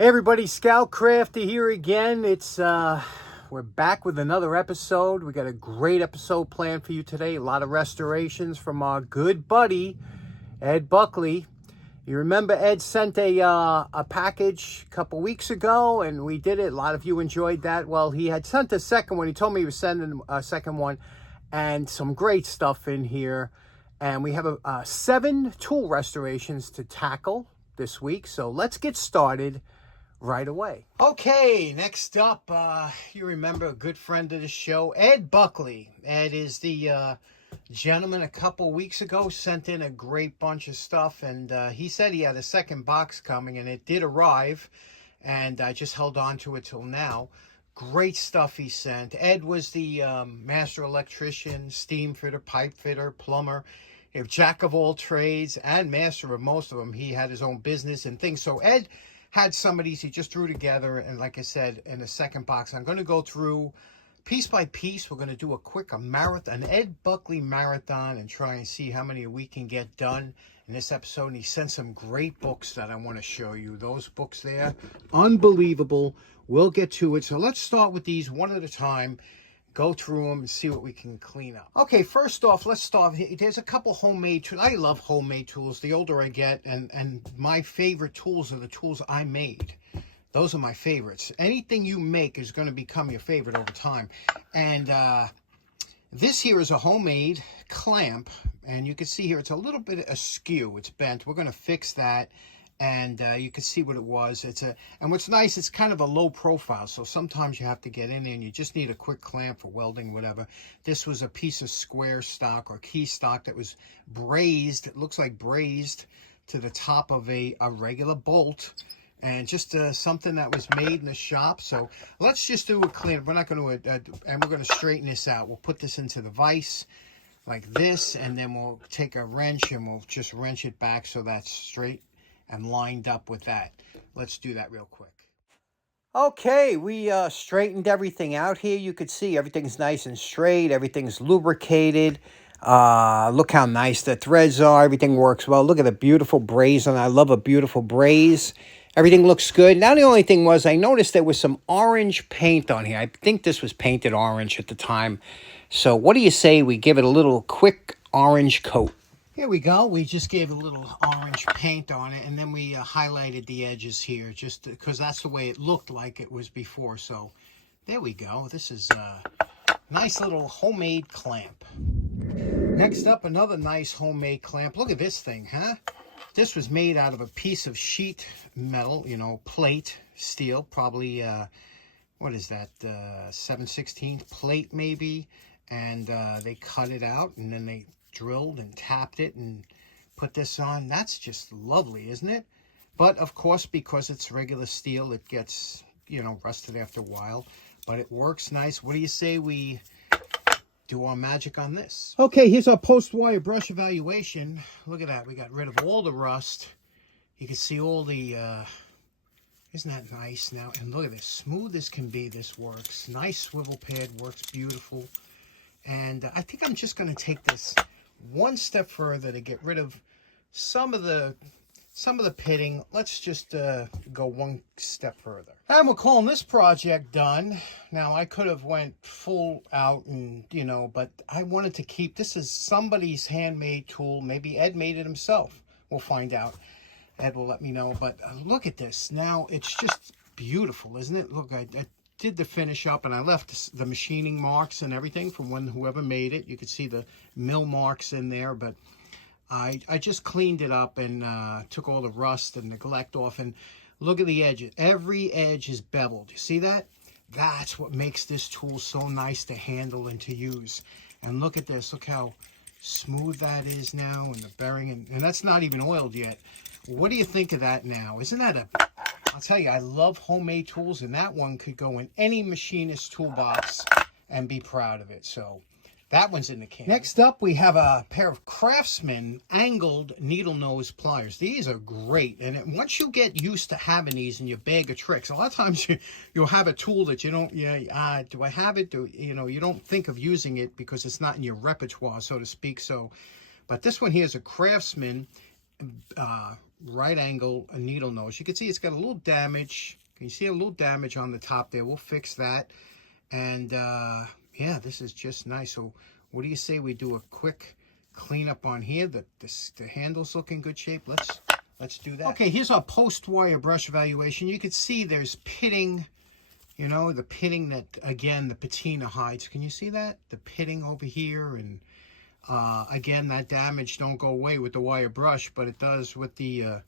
Hey everybody, Scout Crafty here again. We're back with another episode. We got a great episode planned for you today. A lot of restorations from our good buddy Ed Buckley. You remember Ed sent a package a couple weeks ago, and we did it. A lot of you enjoyed that. Well, he had sent a second one. He told me he was sending a second one, and some great stuff in here. And we have 7 tool restorations to tackle this week. So let's get started right away. Okay, next up, you remember a good friend of the show, Ed Buckley. Ed is the gentleman a couple weeks ago sent in a great bunch of stuff, and he said he had a second box coming, and it did arrive, and I just held on to it till now. Great stuff he sent. Ed was the master electrician, steam fitter, pipe fitter, plumber, jack of all trades, and master of most of them. He had his own business and things. So Ed had some of these he just threw together, and like I said, in the second box, I'm going to go through piece by piece. We're going to do a quick marathon, Ed Buckley marathon, and try and see how many we can get done in this episode. And he sent some great books that I want to show you. Those books there, unbelievable. We'll get to it. So let's start with these one at a time. Go through them and see what we can clean up. Okay, first off, let's start. There's a couple homemade tools. I love homemade tools. The older I get, and my favorite tools are the tools I made. Those are my favorites. Anything you make is going to become your favorite over time. And this here is a homemade clamp, and you can see here it's a little bit askew. It's bent. We're going to fix that. And you can see what it was. And what's nice, it's kind of a low profile, so sometimes you have to get in there and you just need a quick clamp for welding, whatever. This was a piece of square stock or key stock that was brazed. It looks like brazed to the top of a regular bolt, and just something that was made in the shop. So let's just do a clean. We're not going to, and we're going to straighten this out. We'll put this into the vise like this, and then we'll take a wrench and we'll just wrench it back so that's straight and lined up with that. Let's do that real quick. Okay, we straightened everything out here. You could see everything's nice and straight. Everything's lubricated. Look how nice the threads are. Everything works well. Look at the beautiful braze, and I love a beautiful braze. Everything looks good. Now the only thing was I noticed there was some orange paint on here. I think this was painted orange at the time. So what do you say we give it a little quick orange coat? Here we go. We just gave a little orange paint on it, and then we highlighted the edges here just because that's the way it looked like it was before. So there we go. This is a nice little homemade clamp. Next up, another nice homemade clamp. Look at this thing, huh? This was made out of a piece of sheet metal, plate, steel, probably, what is that, 7/16 plate maybe, and they cut it out, and then they drilled and tapped it and put this on. That's just lovely, isn't it? But of course, because it's regular steel, it gets, rusted after a while, but it works nice. What do you say we do our magic on this? Okay, here's our post-wire brush evaluation. Look at that. We got rid of all the rust. You can see all the, isn't that nice now? And look at this, smooth as can be. This works. Nice swivel pad, works beautiful. And I think I'm just going to take this one step further to get rid of some of the pitting. Let's just go one step further. And we're calling this project done. Now I could have went full out and but I wanted to keep this as somebody's handmade tool. Maybe Ed made it himself. We'll find out. Ed will let me know. But look at this. Now it's just beautiful, isn't it? Look, I did the finish up, and I left the machining marks and everything from whoever made it. You could see the mill marks in there, but I just cleaned it up and took all the rust and neglect off. And look at the edges. Every edge is beveled. You see that? That's what makes this tool so nice to handle and to use. And look at this. Look how smooth that is now, and the bearing, and that's not even oiled yet. What do you think of that now? Isn't that I'll tell you, I love homemade tools, and that one could go in any machinist toolbox and be proud of it. So that one's in the can. Next up, we have a pair of Craftsman angled needle nose pliers. These are great, and once you get used to having these in your bag of tricks, a lot of times you'll have a tool that you don't, do I have it? You don't think of using it because it's not in your repertoire, so to speak. So, but this one here is a Craftsman right angle needle nose. You can see it's got a little damage. Can you see a little damage on the top there? We'll fix that. And yeah, this is just nice. So what do you say we do a quick cleanup on here? The handles look in good shape. Let's do that. Okay, here's our post-wire brush evaluation. You can see there's pitting, you know, the pitting that, again, the patina hides. Can you see that? The pitting over here. And again, that damage don't go away with the wire brush, but it does with the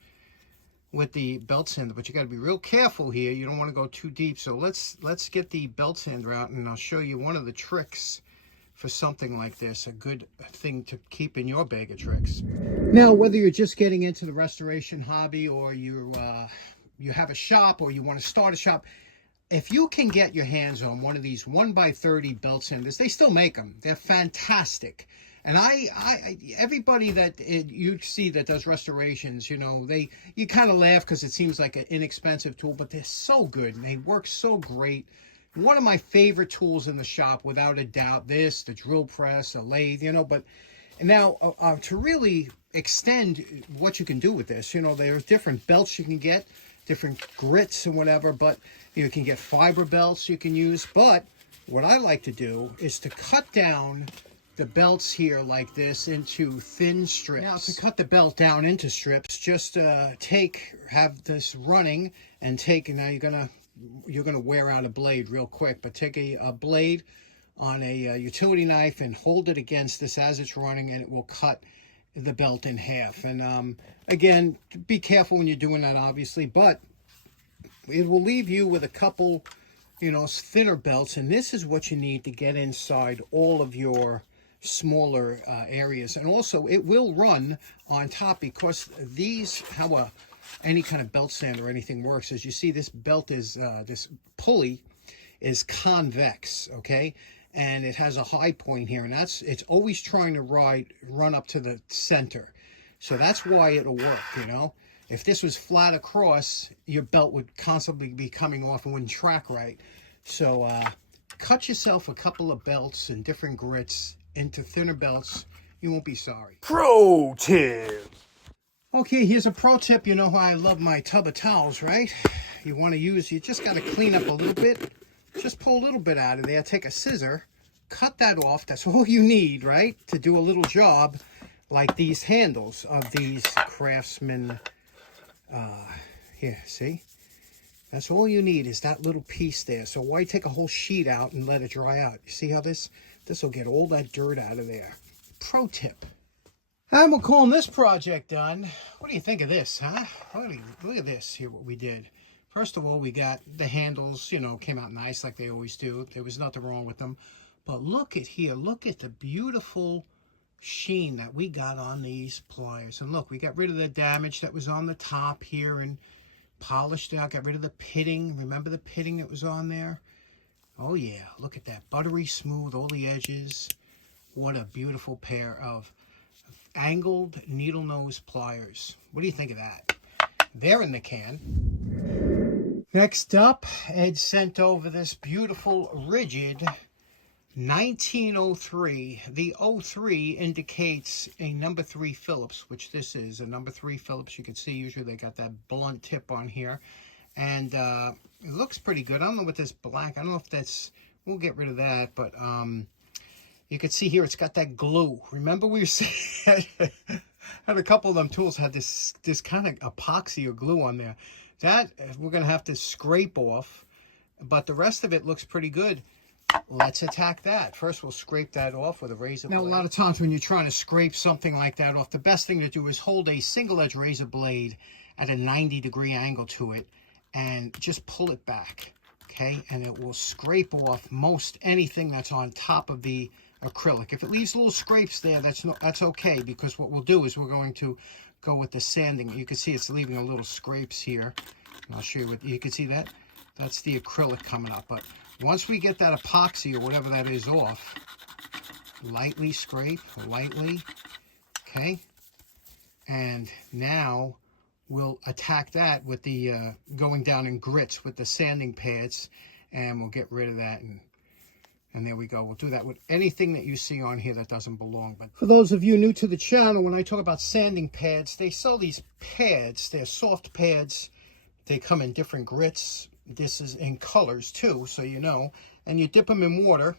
belt sander. But you got to be real careful here. You don't want to go too deep. So let's get the belt sander out, and I'll show you one of the tricks for something like this, a good thing to keep in your bag of tricks. Now, whether you're just getting into the restoration hobby, or you have a shop, or you want to start a shop, if you can get your hands on one of these 1x30 belt sanders, they still make them. They're fantastic. And everybody that you see that does restorations, you know, you kind of laugh because it seems like an inexpensive tool, but they're so good and they work so great. One of my favorite tools in the shop, without a doubt, the drill press, a lathe, you know. But now to really extend what you can do with this, you know, there's different belts you can get, different grits and whatever, but you can get fiber belts you can use. But what I like to do is to cut down the belts here like this into thin strips. Now, to cut the belt down into strips, just have this running and now you're gonna wear out a blade real quick, but take a blade on a utility knife and hold it against this as it's running, and it will cut the belt in half. And again, be careful when you're doing that, obviously, but it will leave you with a couple, you know, thinner belts, and this is what you need to get inside all of your smaller areas. And also, it will run on top, because how any kind of belt sander or anything works. As you see, this belt is this pulley is convex, okay, and it has a high point here, and it's always trying to run up to the center. So that's why it'll work, you know. If this was flat across, your belt would constantly be coming off and wouldn't track right. So cut yourself a couple of belts and different grits into thinner belts. You won't be sorry. Pro tip. Okay, here's a pro tip. You know how I love my tub of towels, right? You just got to clean up a little bit. Just pull a little bit out of there. Take a scissor, cut that off. That's all you need, right? To do a little job like these handles of these Craftsman. Here, see? That's all you need, is that little piece there. So why take a whole sheet out and let it dry out? You see how this will get all that dirt out of there. Pro tip. I'm calling this project done. What do you think of this, huh? Look at this here, what we did. First of all, we got the handles, you know, came out nice like they always do. There was nothing wrong with them. But look at here. Look at the beautiful sheen that we got on these pliers. And look, we got rid of the damage that was on the top here and polished out. Got rid of the pitting. Remember the pitting that was on there? Oh, yeah. Look at that. Buttery smooth, all the edges. What a beautiful pair of angled needle nose pliers. What do you think of that? They're in the can. Next up, Ed sent over this beautiful rigid 1903. The 03 indicates a number 3 Phillips, which this is a number 3 Phillips. You can see usually they got that blunt tip on here. And it looks pretty good. I don't know what this black, I don't know if that's, we'll get rid of that, but you can see here it's got that glue. Remember we were saying, had a couple of them tools had this kind of epoxy or glue on there. That we're going to have to scrape off, but the rest of it looks pretty good. Let's attack that. First, we'll scrape that off with a razor blade. Now, a lot of times when you're trying to scrape something like that off, the best thing to do is hold a single-edge razor blade at a 90-degree angle to it and just pull it back, okay? And it will scrape off most anything that's on top of the acrylic. If it leaves little scrapes there, that's okay, because what we'll do is we're going to go with the sanding. You can see it's leaving a little scrapes here. And I'll show you what you can see that. That's the acrylic coming up. But once we get that epoxy or whatever that is off, lightly scrape, lightly, okay? And now we'll attack that with the going down in grits with the sanding pads, and we'll get rid of that and And there we go. We'll do that with anything that you see on here that doesn't belong. But for those of you new to the channel, when I talk about sanding pads, they sell these pads. They're soft pads. They come in different grits. This is in colors too, so you know. And you dip them in water,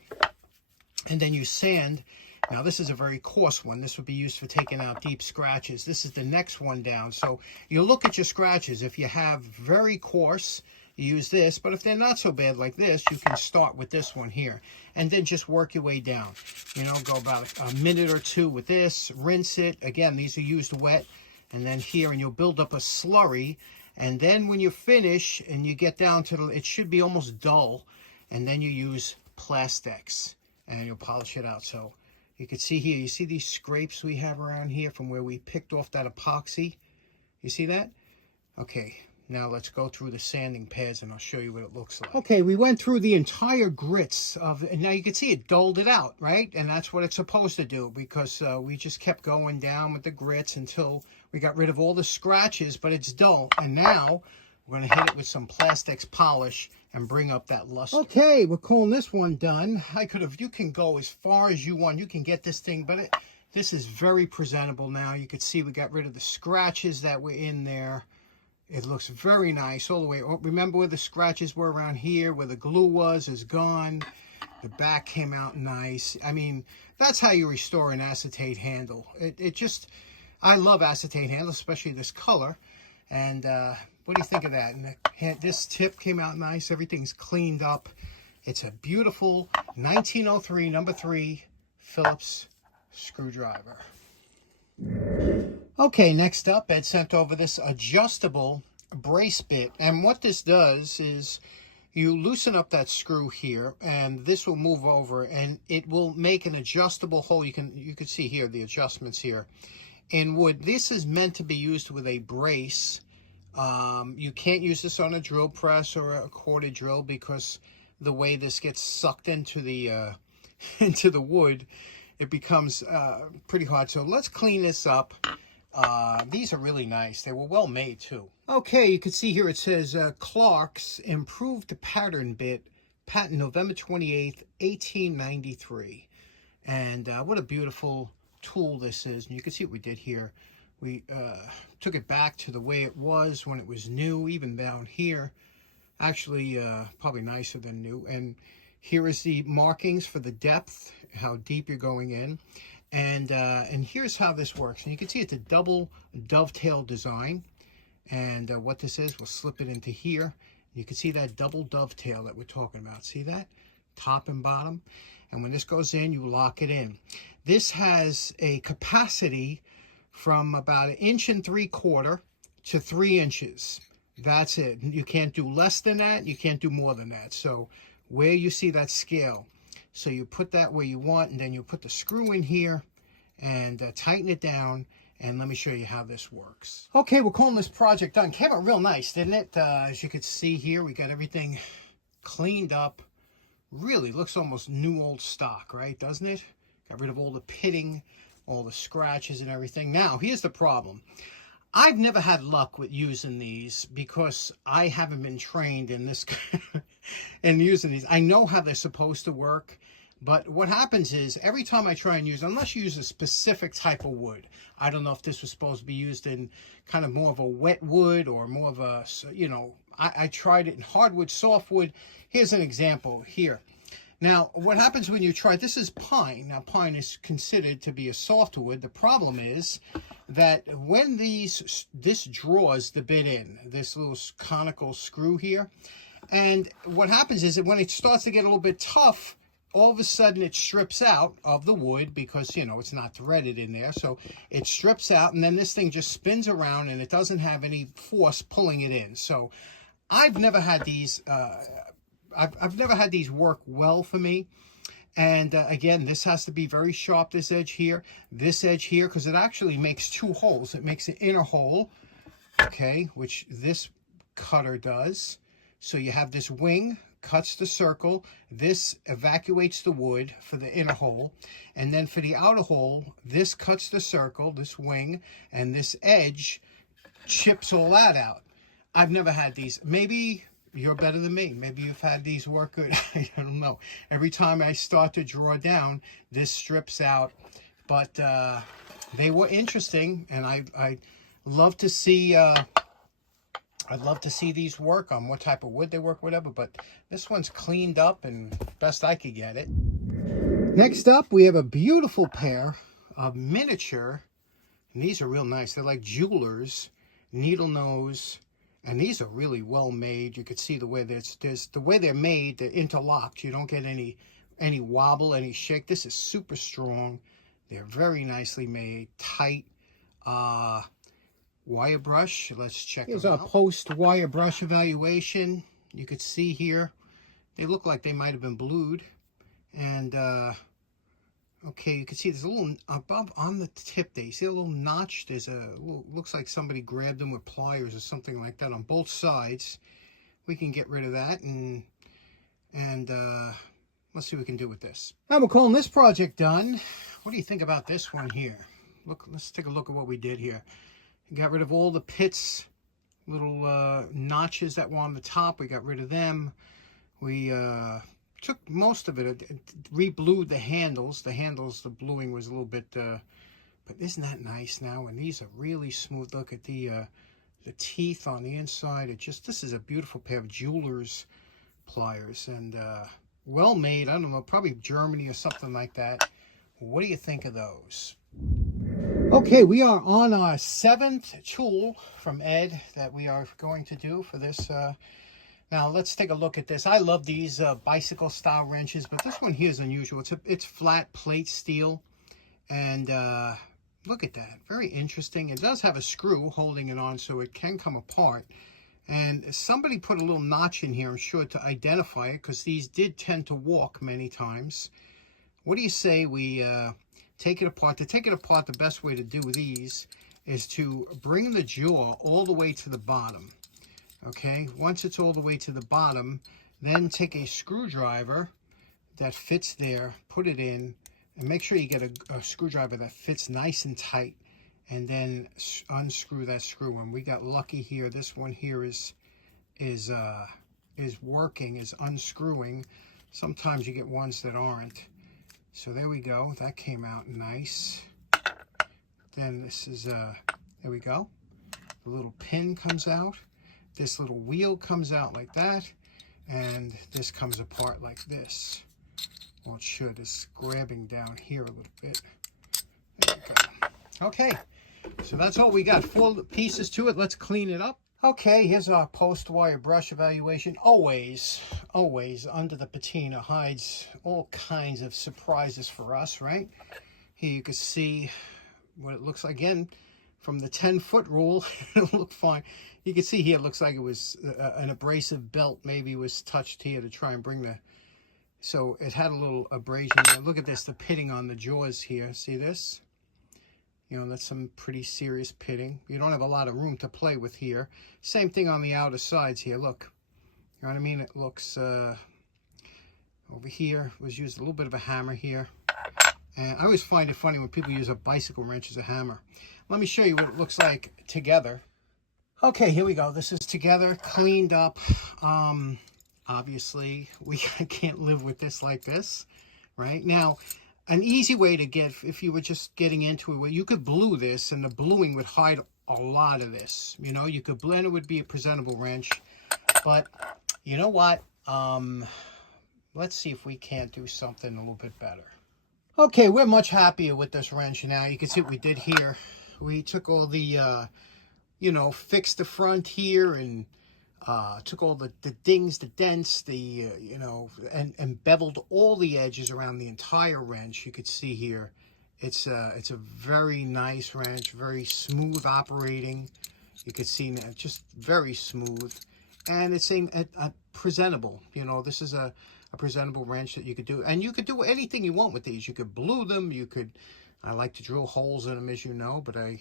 and then you sand. Now this is a very coarse one. This would be used for taking out deep scratches. This is the next one down. So you look at your scratches. If you have very coarse, you use this. But if they're not so bad like this, you can start with this one here. And then just work your way down. You know, go about a minute or two with this. Rinse it. Again, these are used wet. And then here, and you'll build up a slurry. And then when you finish and you get down to the, it should be almost dull. And then you use Plastex. And you'll polish it out. So you can see here, you see these scrapes we have around here from where we picked off that epoxy? You see that? Okay, now let's go through the sanding pads and I'll show you what it looks like. Okay, we went through the entire grits of, and now you can see it dulled it out, right? And that's what it's supposed to do, because we just kept going down with the grits until we got rid of all the scratches, but it's dull. And now we're going to hit it with some Plastex polish and bring up that luster. Okay, we're calling this one done. You can go as far as you want. You can get this thing, but this is very presentable now. You can see we got rid of the scratches that were in there. It looks very nice all the way. Oh, remember where the scratches were around here, where the glue was, is gone. The back came out nice. I mean, that's how you restore an acetate handle. I love acetate handles, especially this color. And what do you think of that? And this tip came out nice. Everything's cleaned up. It's a beautiful 1903 number 3 Phillips screwdriver. Okay, next up, Ed sent over this adjustable brace bit. And what this does is you loosen up that screw here, and this will move over, and it will make an adjustable hole. You can see here the adjustments here. In wood, this is meant to be used with a brace. You can't use this on a drill press or a quarter drill because the way this gets sucked into the into the wood, it becomes pretty hard. So let's clean this up. These are really nice. They were well made too. Okay, you can see here it says Clark's Improved Pattern Bit, patent November 28th, 1893. And what a beautiful tool this is. And you can see what we did here. We took it back to the way it was when it was new, even down here. Actually, probably nicer than new. And here is the markings for the depth, how deep you're going in. And here's how this works. And you can see it's a double dovetail design. And what this is, we'll slip it into here. You can see that double dovetail that we're talking about. See that? Top and bottom. And when this goes in, you lock it in. This has a capacity from about 1.75 inches to 3 inches. That's it. You can't do less than that. You can't do more than that. So where you see that scale, so you put that where you want, and then you put the screw in here and tighten it down. And let me show you how this works. Okay, we're calling this project done. Came out real nice, didn't it? As you can see here, we got everything cleaned up. Really looks almost new old stock, right? Doesn't it? Got rid of all the pitting, all the scratches and everything. Now, here's the problem. I've never had luck with using these because I haven't been trained in this and using these. I know how they're supposed to work, but what happens is every time I try and use, unless you use a specific type of wood, I don't know if this was supposed to be used in kind of more of a wet wood or more of a, you know, I tried it in hardwood, softwood. Here's an example here. Now, what happens when you try, this is pine. Now, pine is considered to be a softwood. The problem is that when this draws the bit in, this little conical screw here, and what happens is that when it starts to get a little bit tough, all of a sudden it strips out of the wood because, you know, it's not threaded in there. So it strips out, and then this thing just spins around, and it doesn't have any force pulling it in. So I've never had these... I've never had these work well for me. And again, this has to be very sharp, this edge here, because it actually makes 2 holes. It makes an inner hole, okay, which this cutter does. So you have this wing, cuts the circle. This evacuates the wood for the inner hole. And then for the outer hole, this cuts the circle, this wing, and this edge chips all that out. I've never had these. Maybe you're better than me. Maybe you've had these work good. I don't know. Every time I start to draw down, this strips out. But they were interesting, and I love to see. I'd love to see these work on what type of wood they work, whatever. But this one's cleaned up, and best I could get it. Next up, we have a beautiful pair of miniature, and these are real nice. They're like jewelers, needle nose. And these are really well made. You could see the way there's the way they're made. They're interlocked. You don't get any wobble, any shake. This is super strong. They're very nicely made, tight. Wire brush. Let's check them out. Here's our post wire brush evaluation. You could see here they look like they might have been blued. And okay, you can see there's a little above on the tip there. You see a little notch? There's a little, looks like somebody grabbed them with pliers or something like that on both sides. We can get rid of that, and let's see what we can do with this. Now we're calling this project done. What do you think about this one here? Look, let's take a look at what we did here. We got rid of all the pits, little notches that were on the top. We got rid of them. We took most of it, re-blued the handles. The bluing was a little bit, but isn't that nice now? And these are really smooth. Look at the teeth on the inside. This is a beautiful pair of jeweler's pliers, and well made. I don't know, probably Germany or something like that. What do you think of those? Okay, we are on our 7th tool from Ed that we are going to do for this. Now, let's take a look at this. I love these bicycle-style wrenches, but this one here is unusual. It's flat plate steel, and look at that. Very interesting. It does have a screw holding it on, so it can come apart. And somebody put a little notch in here, I'm sure, to identify it, because these did tend to walk many times. What do you say we take it apart? To take it apart, the best way to do these is to bring the jaw all the way to the bottom. Okay, once it's all the way to the bottom, then take a screwdriver that fits there, put it in, and make sure you get a screwdriver that fits nice and tight, and then unscrew that screw. And we got lucky here. This one here is working, is unscrewing. Sometimes you get ones that aren't. So there we go. That came out nice. Then this is there we go. The little pin comes out. This little wheel comes out like that, and this comes apart like this. Well, it should. It's grabbing down here a little bit. There we go. Okay, so that's all we got. 4 pieces to it. Let's clean it up. Okay, here's our post-wire brush evaluation. Always under the patina hides all kinds of surprises for us, right? Here you can see what it looks like. Again, from the 10-foot rule, it'll look fine. You can see here, it looks like it was an abrasive belt maybe was touched here to try and bring the... So it had a little abrasion there. Look at this, the pitting on the jaws here. See this? You know, that's some pretty serious pitting. You don't have a lot of room to play with here. Same thing on the outer sides here, look. You know what I mean? It looks... over here, was used a little bit of a hammer here. And I always find it funny when people use a bicycle wrench as a hammer. Let me show you what it looks like together. Okay, here we go. This is together, cleaned up. Obviously, we can't live with this like this, right? Now, an easy way to get, if you were just getting into it, well, you could blue this, and the bluing would hide a lot of this. You know, you could blend, it would be a presentable wrench. But, you know what? Let's see if we can't do something a little bit better. Okay, we're much happier with this wrench now. You can see what we did here. We took all the, you know, fixed the front here, and took all the dings, the dents, the, you know, and beveled all the edges around the entire wrench. You could see here, it's a very nice wrench, very smooth operating. You could see now, just very smooth. And it's a presentable, you know, this is a presentable wrench that you could do. And you could do anything you want with these. You could blue them, you could, I like to drill holes in them, as you know, but I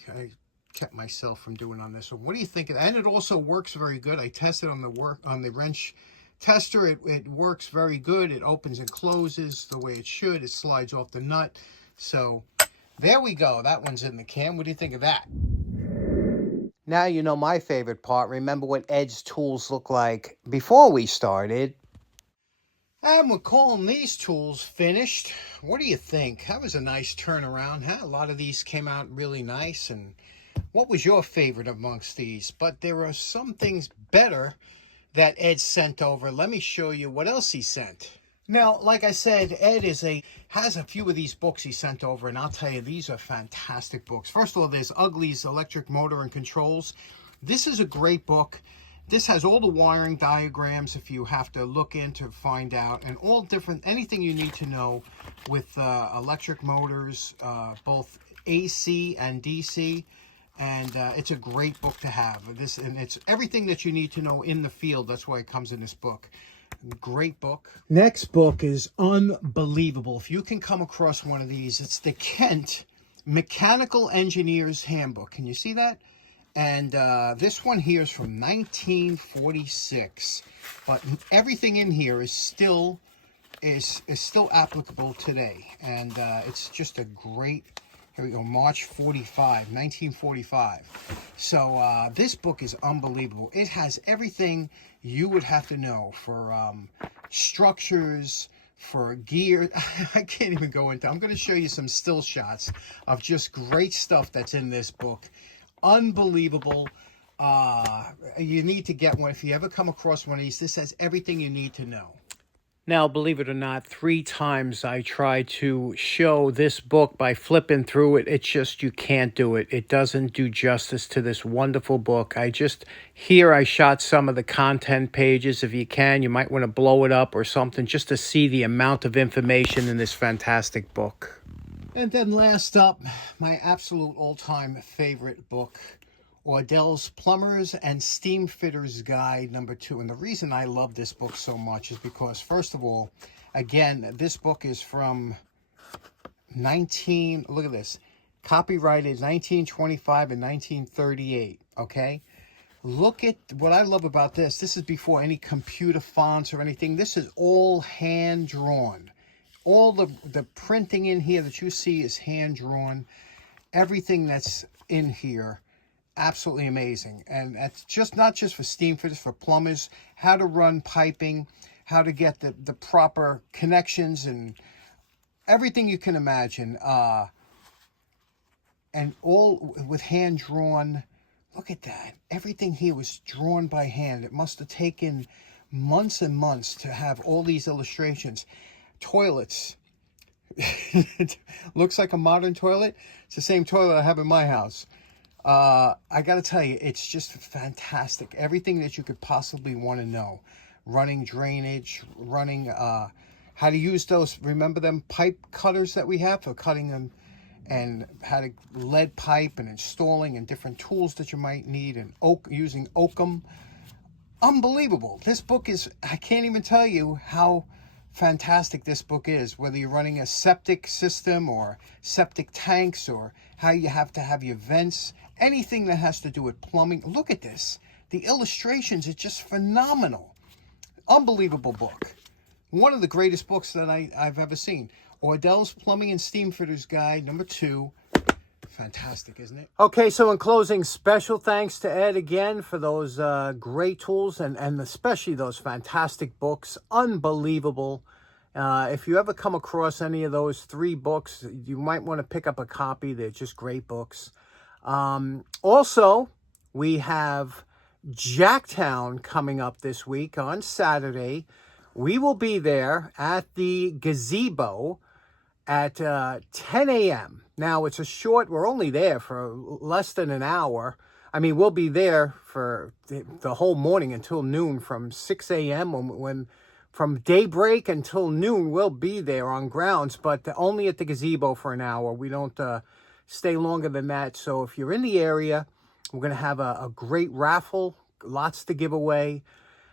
kept myself from doing on this one. What do you think of that? And it also works very good. I tested on the wrench tester. It works very good. It opens and closes the way it should. It slides off the nut. So there we go. That one's in the can. What do you think of that? Now you know my favorite part. Remember what Ed's tools look like before we started. And we're calling these tools finished. What do you think? That was a nice turnaround, huh? A lot of these came out really nice. And what was your favorite amongst these? But there are some things better that Ed sent over. Let me show you what else he sent. Now, like I said, Ed has a few of these books he sent over, and I'll tell you, these are fantastic books. First of all, there's Ugly's Electric Motor and Controls. This is a great book. This has all the wiring diagrams if you have to look in to find out, and all different, anything you need to know with electric motors, both AC and DC. And it's a great book to have. And it's everything that you need to know in the field. That's why it comes in this book. Great book. Next book is unbelievable. If you can come across one of these, it's the Kent Mechanical Engineer's Handbook. Can you see that? And this one here is from 1946. But everything in here is still applicable today. And it's just a great... Here we go, March 1945. So this book is unbelievable. It has everything you would have to know for structures, for gear. I can't even go into. I'm going to show you some still shots of just great stuff that's in this book. Unbelievable. You need to get one. If you ever come across one of these, this has everything you need to know. Now, believe it or not, 3 times I tried to show this book by flipping through it. It's just, you can't do it. It doesn't do justice to this wonderful book. I shot some of the content pages. If you can, you might want to blow it up or something just to see the amount of information in this fantastic book. And then last up, my absolute all-time favorite book, Ordell's Plumbers and Steam Fitters Guide #2. And the reason I love this book so much is because, first of all, again, this book is from look at this, copyrighted 1925 and 1938, okay? Look at what I love about this. This is before any computer fonts or anything. This is all hand-drawn. All the printing in here that you see is hand-drawn. Everything that's in here, absolutely amazing. And that's just not just for steam fitters, for plumbers, how to run piping, how to get the proper connections and everything you can imagine. And all with hand drawn. Look at that. Everything here was drawn by hand. It must have taken months and months to have all these illustrations. Toilets. It looks like a modern toilet. It's the same toilet I have in my house. I got to tell you, it's just fantastic. Everything that you could possibly want to know. Running drainage, running, how to use those, remember them pipe cutters that we have for cutting them, and how to lead pipe and installing and different tools that you might need, and using oakum. Unbelievable. This book is, I can't even tell you how fantastic this book is, whether you're running a septic system or septic tanks, or how you have to have your vents, anything that has to do with plumbing. Look at this. The illustrations are just phenomenal. Unbelievable book. One of the greatest books that I've ever seen. Ordell's Plumbing and Steam Fitters Guide #2. Fantastic, isn't it? Okay, so in closing, special thanks to Ed again for those great tools and especially those fantastic books. Unbelievable. If you ever come across any of those 3 books, you might want to pick up a copy. They're just great books. Also, we have Jacktown coming up this week on Saturday. We will be there at the gazebo at 10 a.m. Now, it's we're only there for less than an hour. I mean, we'll be there for the whole morning until noon, from 6 a.m. when from daybreak until noon, we'll be there on grounds, but only at the gazebo for an hour. We don't stay longer than that. So if you're in the area, we're going to have a great raffle, lots to give away.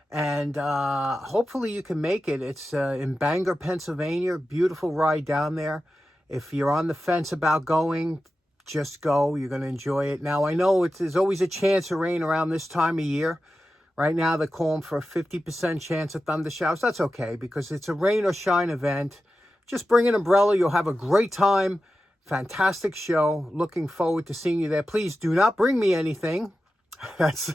And hopefully you can make it. It's in Bangor, Pennsylvania. Beautiful ride down there. If you're on the fence about going, just go. You're going to enjoy it. Now, I know there's always a chance of rain around this time of year. Right now, they're calling for a 50% chance of thunder showers. That's okay, because it's a rain or shine event. Just bring an umbrella. You'll have a great time. Fantastic show. Looking forward to seeing you there. Please do not bring me anything. That's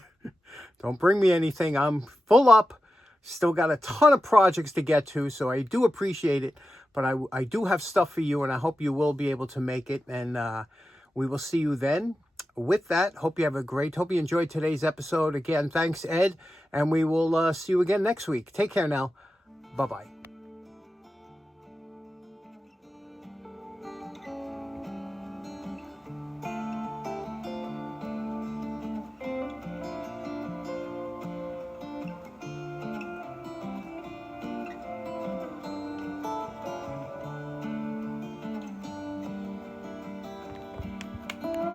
don't bring me anything. I'm full up. Still got a ton of projects to get to, so I do appreciate it. But I do have stuff for you, and I hope you will be able to make it. And we will see you then. With that, hope you enjoyed today's episode. Again, thanks, Ed. And we will see you again next week. Take care now. Bye-bye.